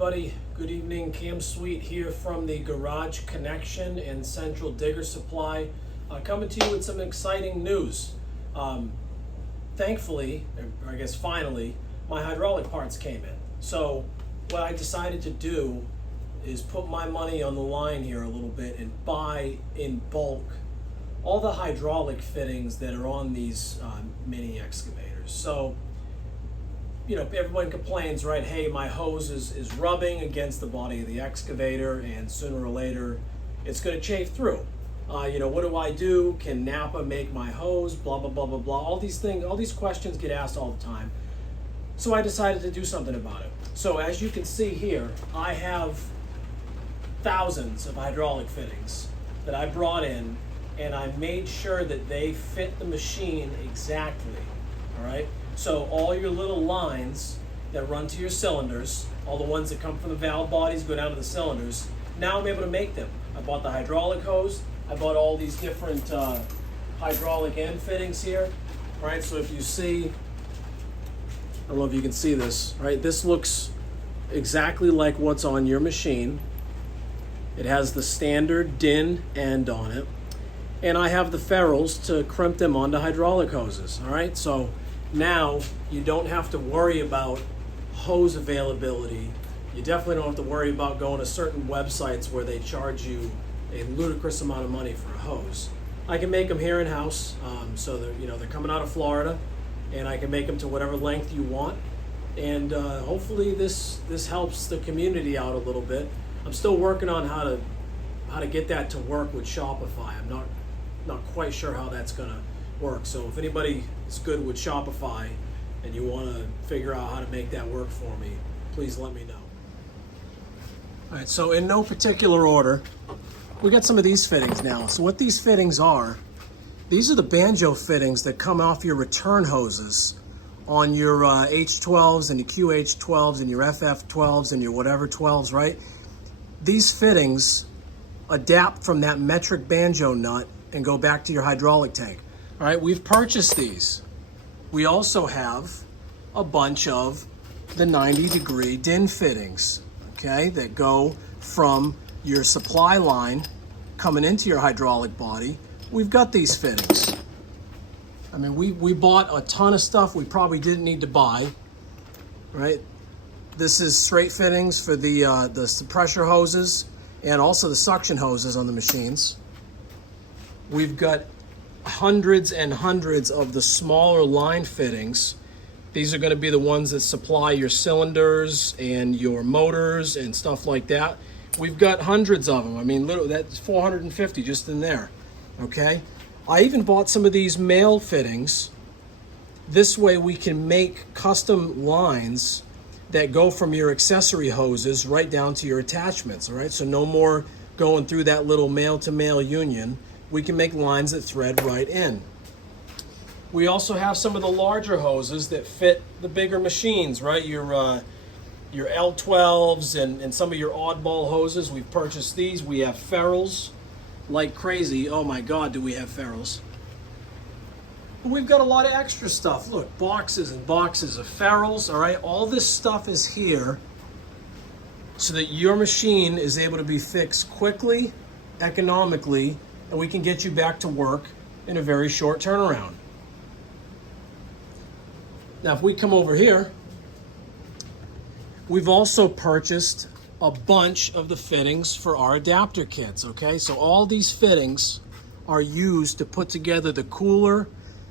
everybody, good evening. Cam Sweet here from the Garage Connection and Central Digger Supply, coming to you with some exciting news. Thankfully, or I guess finally, my hydraulic parts came in. So what I decided to do is put my money on the line here a little bit and buy in bulk all the hydraulic fittings that are on these mini excavators. So, you know, everyone complains, right? Hey, my hose is rubbing against the body of the excavator, and sooner or later it's going to chafe through. You know, what do I do? Can Napa make my hose? Blah, blah, blah, blah, blah. All these things, all these questions get asked all the time. So I decided to do something about it. So as you can see here, I have thousands of hydraulic fittings that I brought in, and I made sure that they fit the machine exactly, all right? So all your little lines that run to your cylinders, all the ones that come from the valve bodies go down to the cylinders, now I'm able to make them. I bought the hydraulic hose, I bought all these different hydraulic end fittings here, right? So if you see, I don't know if you can see this, right? This looks exactly like what's on your machine. It has the standard DIN end on it. And I have the ferrules to crimp them onto hydraulic hoses, all right? So now you don't have to worry about hose availability. You definitely don't have to worry about going to certain websites where they charge you a ludicrous amount of money for a hose. I can make them here in-house, so they're coming out of Florida, and I can make them to whatever length you want. And hopefully this helps the community out a little bit. I'm still working on how to get that to work with Shopify. I'm not quite sure how that's gonna work. So if anybody is good with Shopify and you want to figure out how to make that work for me, please let me know. All right, so in no particular order, we got some of these fittings now. So what these fittings are, these are the banjo fittings that come off your return hoses on your H12s and your QH12s and your FF12s and your whatever 12s, right? These fittings adapt from that metric banjo nut and go back to your hydraulic tank. All right, we've purchased these. We also have a bunch of the 90-degree DIN fittings, okay, that go from your supply line coming into your hydraulic body. We've got these fittings. I mean, we bought a ton of stuff we probably didn't need to buy, right? This is straight fittings for the pressure hoses and also the suction hoses on the machines. We've got hundreds and hundreds of the smaller line fittings. These are going to be the ones that supply your cylinders and your motors and stuff like that. We've got hundreds of them. I mean, literally, that's 450 just in there, okay? I even bought some of these male fittings. This way we can make custom lines that go from your accessory hoses right down to your attachments, all right? So no more going through that little male-to-male union. We can make lines that thread right in. We also have some of the larger hoses that fit the bigger machines, right? Your L12s and some of your oddball hoses. We've purchased these. We have ferrules like crazy. Oh my God, do we have ferrules. But we've got a lot of extra stuff. Look, boxes and boxes of ferrules, all right? All this stuff is here so that your machine is able to be fixed quickly, economically, and we can get you back to work in a very short turnaround. Now, if we come over here, we've also purchased a bunch of the fittings for our adapter kits, okay? So all these fittings are used to put together the cooler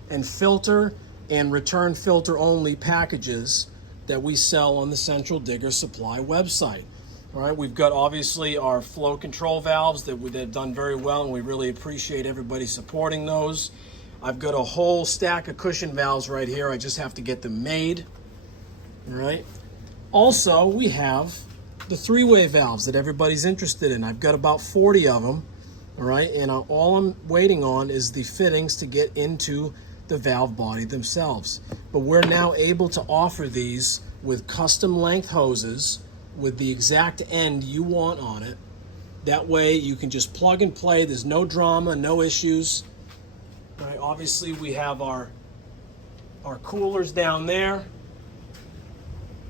and filter and return filter only packages that we sell on the Central Digger Supply website. All right, we've got obviously our flow control valves that they've done very well, and we really appreciate everybody supporting those. I've got a whole stack of cushion valves right here. I just have to get them made. All right. Also, we have the three-way valves that everybody's interested in. I've got about 40 of them. All right, and all I'm waiting on is the fittings to get into the valve body themselves. But we're now able to offer these with custom length hoses with the exact end you want on it. That way you can just plug and play. There's no drama, no issues. All right, obviously we have our coolers down there.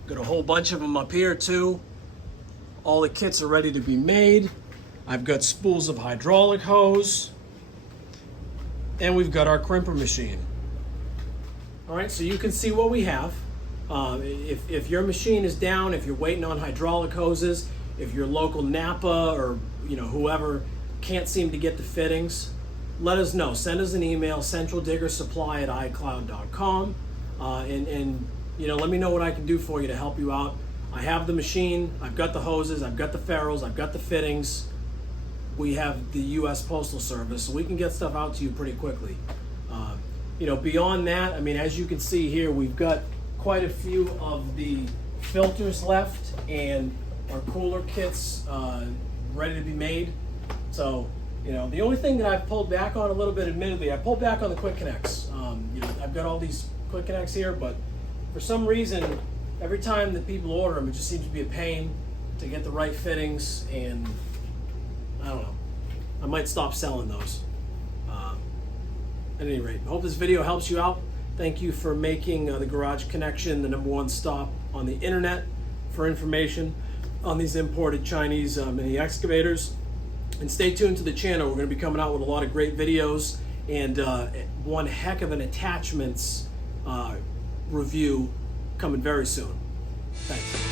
Got a whole bunch of them up here too. All the kits are ready to be made. I've got spools of hydraulic hose, and we've got our crimper machine. All right, so you can see what we have. If your machine is down, if you're waiting on hydraulic hoses, if your local Napa or whoever can't seem to get the fittings, let us know. Send us an email, centraldiggersupply@icloud.com, and let me know what I can do for you to help you out. I have the machine, I've got the hoses, I've got the ferrules, I've got the fittings. We have the U.S. Postal Service, so we can get stuff out to you pretty quickly. Beyond that, I mean, as you can see here, we've got quite a few of the filters left and our cooler kits ready to be made. So, the only thing that I've pulled back on a little bit, admittedly, I pulled back on the quick connects. I've got all these quick connects here, but for some reason, every time that people order them, it just seems to be a pain to get the right fittings, and I don't know. I might stop selling those. At any rate, I hope this video helps you out. Thank you for making the Garage Connection the #1 stop on the internet for information on these imported Chinese mini excavators. And stay tuned to the channel. We're going to be coming out with a lot of great videos and one heck of an attachments review coming very soon. Thanks.